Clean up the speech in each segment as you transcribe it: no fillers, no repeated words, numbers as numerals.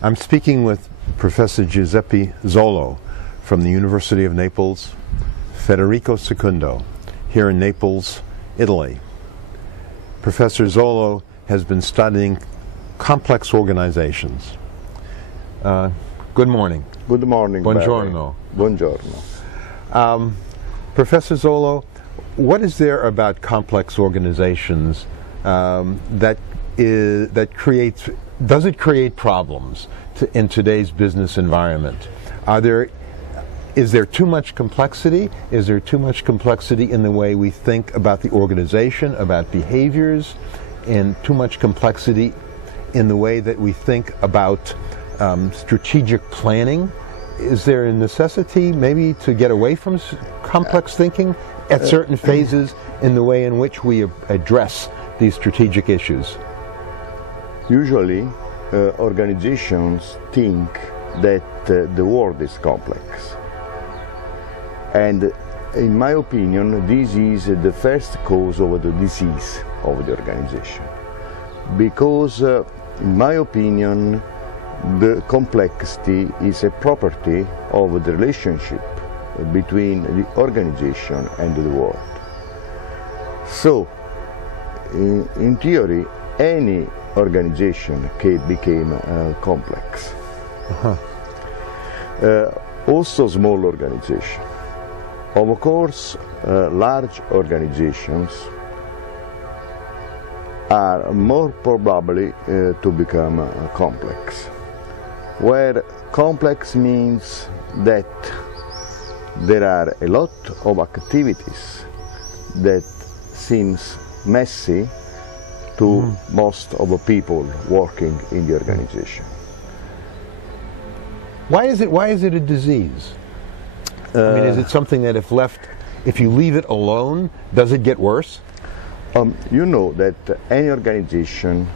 I'm speaking with Professor Giuseppe Zollo from the University of Naples, Federico II, here in Naples, Italy. Professor Zollo has been studying complex organizations. Good morning. Good morning. Buongiorno. Barry. Buongiorno. Professor Zollo, what is there about complex organizations that does it create problems in today's business environment? Is there too much complexity? Is there too much complexity in the way we think about the organization, about behaviors, and too much complexity in the way that we think about strategic planning? Is there a necessity maybe to get away from complex thinking at certain phases in the way in which we address these strategic issues? Usually, organizations think that the world is complex. And in my opinion, this is the first cause of the disease of the organization. Because, in my opinion, the complexity is a property of the relationship between the organization and the world. So, in theory, any organization can become complex. Also small organization. Of course, large organizations are more probably to become complex. Where complex means that there are a lot of activities that seems messy to most of the people working in the organization. Why is it a disease? I mean, is it something that if you leave it alone, does it get worse? You know that any organization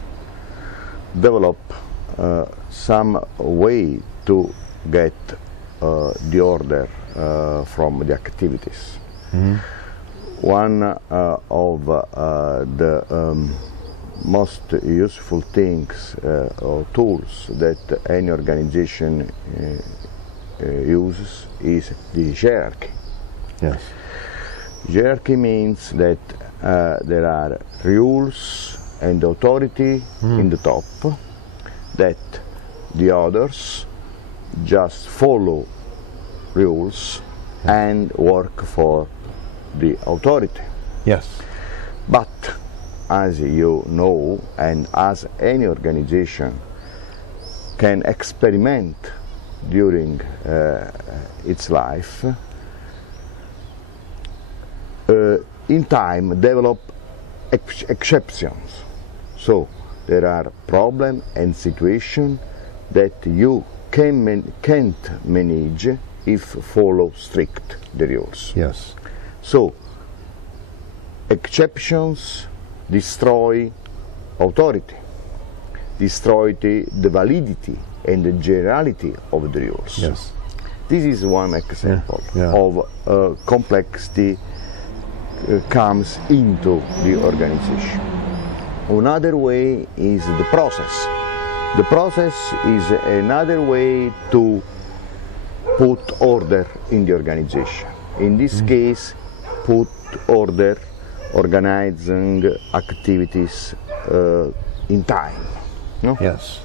develop some way to get the order from the activities. One of the most useful things or tools that any organization uses is the hierarchy. Yes. Hierarchy means that there are rules and authority in the top, that the others just follow rules and work for the authority. Yes. But as you know, and as any organization can experiment during its life, in time develop exceptions. So there are problems and situations that you can't manage if follow strict the rules. Yes. So exceptions destroy authority, destroy the validity and the generality of the rules. Yes. This is one example of complexity comes into the organization. Another way is the process. The process is another way to put order in the organization. In this case, put order, organizing activities in time. No? Yes.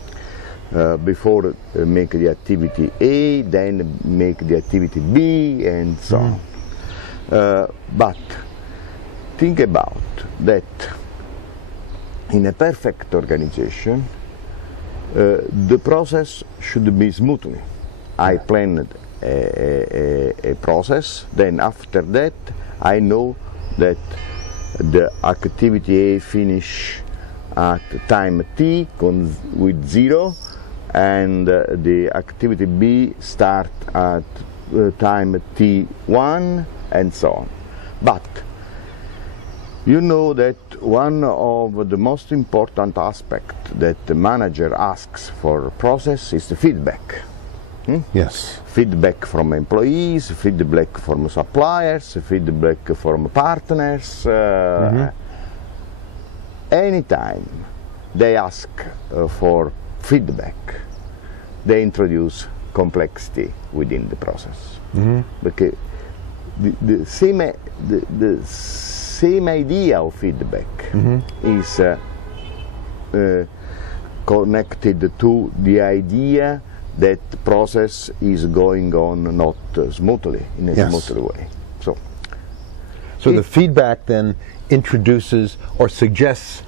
Before make the activity A, then make the activity B, and so on. But think about that in a perfect organization, the process should be smoothly. I planned a process, then after that I know that the activity A finish at time T with 0, and the activity B start at time T1, and so on. But you know that one of the most important aspects that the manager asks for process is the feedback. Yes. Feedback from employees, feedback from suppliers, feedback from partners. Anytime they ask for feedback, they introduce complexity within the process. Because the same idea of feedback is connected to the idea that the process is going on not smoothly, in a smoothly way. So the feedback then introduces or suggests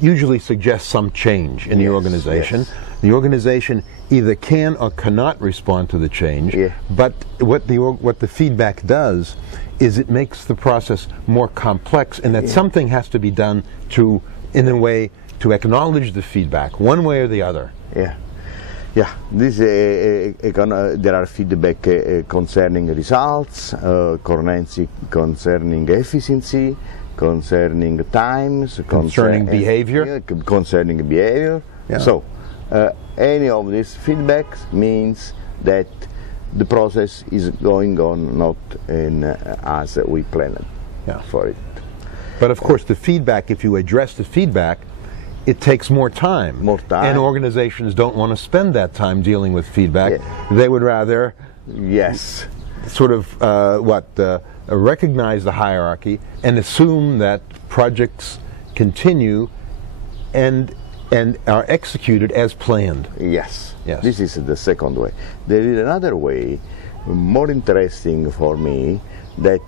usually suggests some change in the organization. The organization either can or cannot respond to the change, but what the feedback does is it makes the process more complex, and that something has to be done in a way to acknowledge the feedback, one way or the other. This there are feedback concerning results, concerning efficiency, concerning times, concerning behavior. So any of these feedbacks means that the process is going on not as we planned for it. But of course the feedback, if you address the feedback, it takes more time. And organizations don't want to spend that time dealing with feedback. They would rather sort of recognize the hierarchy and assume that projects continue and are executed as planned. Yes. This is the second way. There is another way, more interesting for me, that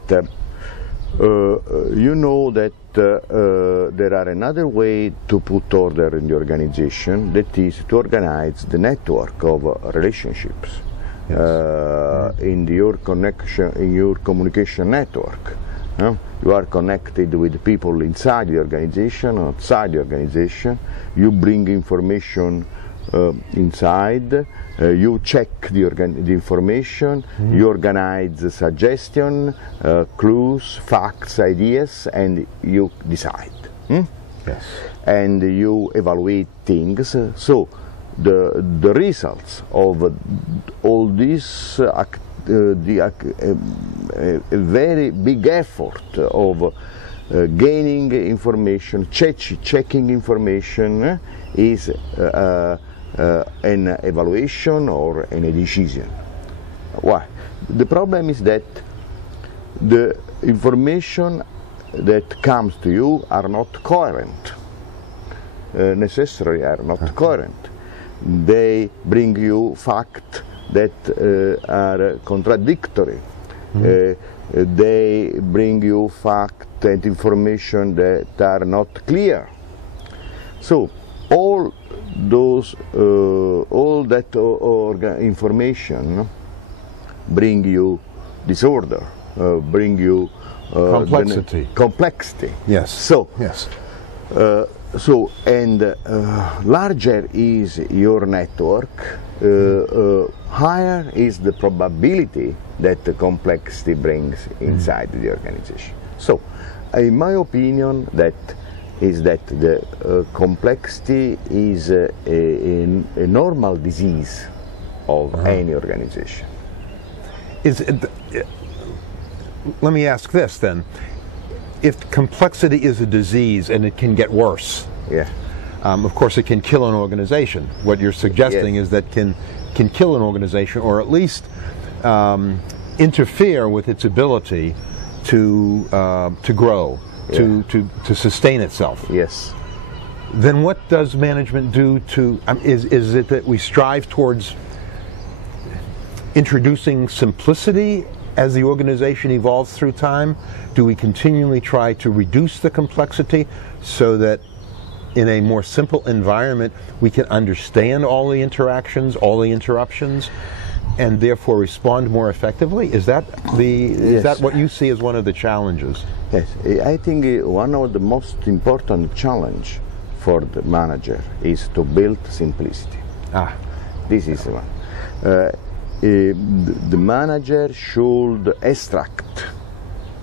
you know that there are another way to put order in the organization, that is to organize the network of relationships in your communication network. You are connected with people inside the organization, outside the organization. You bring information inside. You check the information. You organize the suggestion, clues, facts, ideas, and you decide. And you evaluate things. So the results of all this a very big effort of gaining information, checking information is an evaluation or a decision. Why? The problem is that the information that comes to you are not coherent, necessarily are not coherent. They bring you facts that are contradictory. They bring you facts and information that are not clear. So all that information bring you disorder, bring you complexity. Larger is your network, higher is the probability that the complexity brings inside the organization. So, in my opinion, that the complexity is a normal disease of any organization. Let me ask this then. If complexity is a disease and it can get worse, of course it can kill an organization. What you're suggesting is that can kill an organization, or at least interfere with its ability to grow, to sustain itself. Then what does management do to? Is it that we strive towards introducing simplicity as the organization evolves through time? Do we continually try to reduce the complexity so that in a more simple environment we can understand all the interactions, all the interruptions, and therefore respond more effectively? Is that what you see as one of the challenges? Yes, I think one of the most important challenge for the manager is to build simplicity. This is one. The manager should extract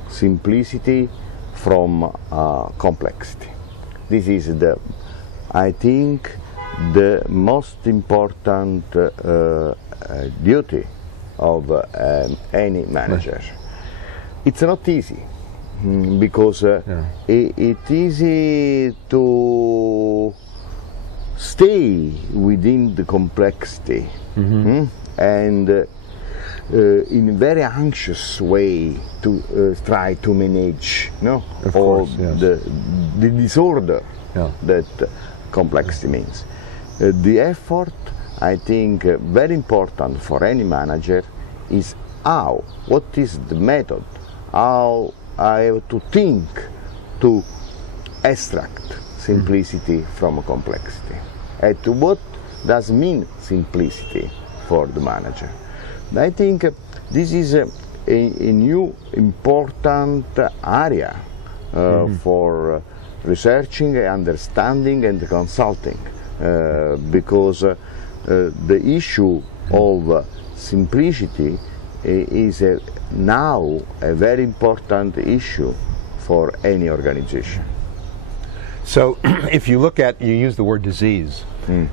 simplicity from complexity. This is I think, the most important duty of any manager. It's not easy, because it's easy to stay within the complexity and in a very anxious way to try to manage all the disorder that complexity means. The effort, I think, very important for any manager is what is the method, how I have to think to extract simplicity from complexity. And what does mean simplicity for the manager? I think this is a new important area for researching, understanding and consulting, because the issue of simplicity is now a very important issue for any organization. So if you look at, you use the word disease,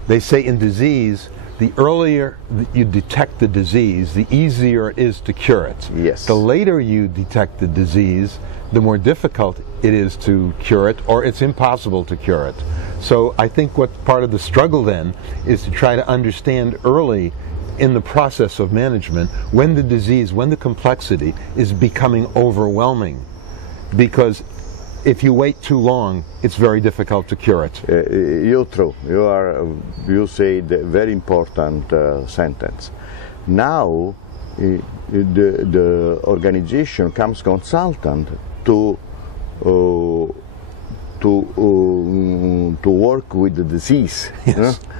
they say in disease, the earlier you detect the disease, the easier it is to cure it. Yes. The later you detect the disease, the more difficult it is to cure it, or it's impossible to cure it. So I think what part of the struggle then is to try to understand early in the process of management when the disease, when the complexity is becoming overwhelming. Because if you wait too long, it's very difficult to cure it. You're true. You said a very important sentence. Now, the organization comes consultant to work with the disease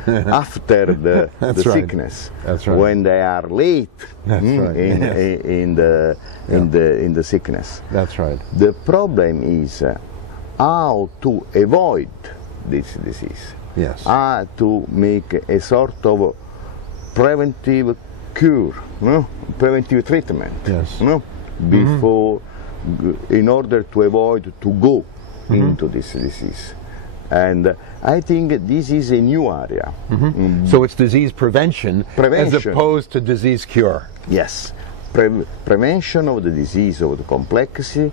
after the sickness. That's right. When they are late in the sickness. That's right. The problem is how to avoid this disease. Yes. How to make a sort of preventive cure, preventive treatment. Yes. Before, in order to avoid to go into this disease. And I think this is a new area. So it's disease prevention as opposed to disease cure. Yes. Prevention of the disease, of the complexity,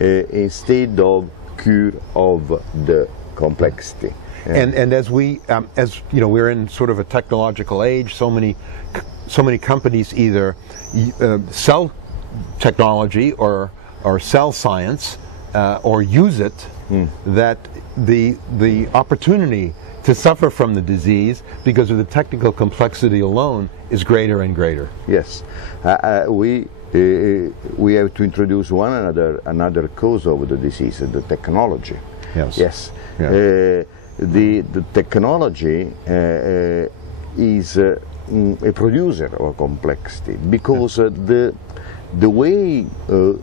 instead of cure of the complexity. And as we, as you know, we're in sort of a technological age. So many companies either sell technology or sell science or use it. That the opportunity to suffer from the disease because of the technical complexity alone is greater and greater. Yes, we have to introduce another cause of the disease, the technology. Yes. Yes. Yeah. The technology is a producer of complexity because the way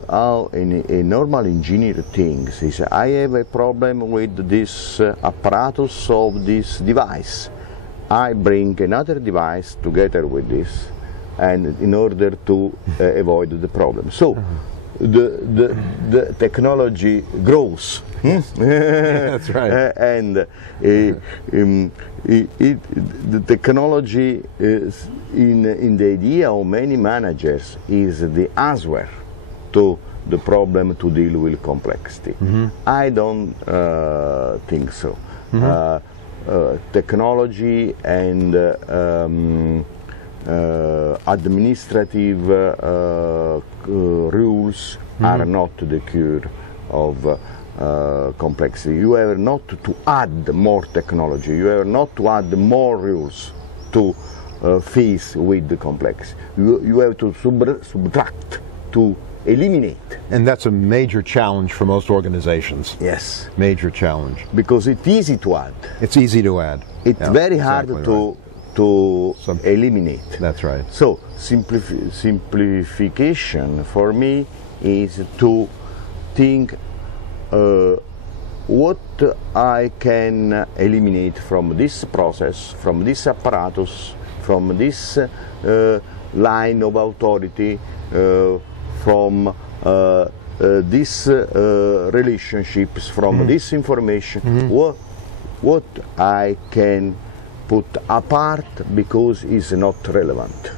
how a normal engineer thinks is, I have a problem with this apparatus of this device. I bring another device together with this, and in order to avoid the problem. So the technology grows. That's right. And the technology is in the idea of many managers is the answer to the problem to deal with complexity. I don't think so. Technology and administrative rules are not the cure of complexity. You have not to add more technology. You have not to add more rules to face with the complexity. You have to subtract, to eliminate. And that's a major challenge for most organizations. Yes. Major challenge. Because it's easy to add. It's easy to add. It's very hard to eliminate. That's right. So simplification for me is to think what I can eliminate from this process, from this apparatus, from this line of authority, from these relationships, from this information, what I can put apart because it's not relevant.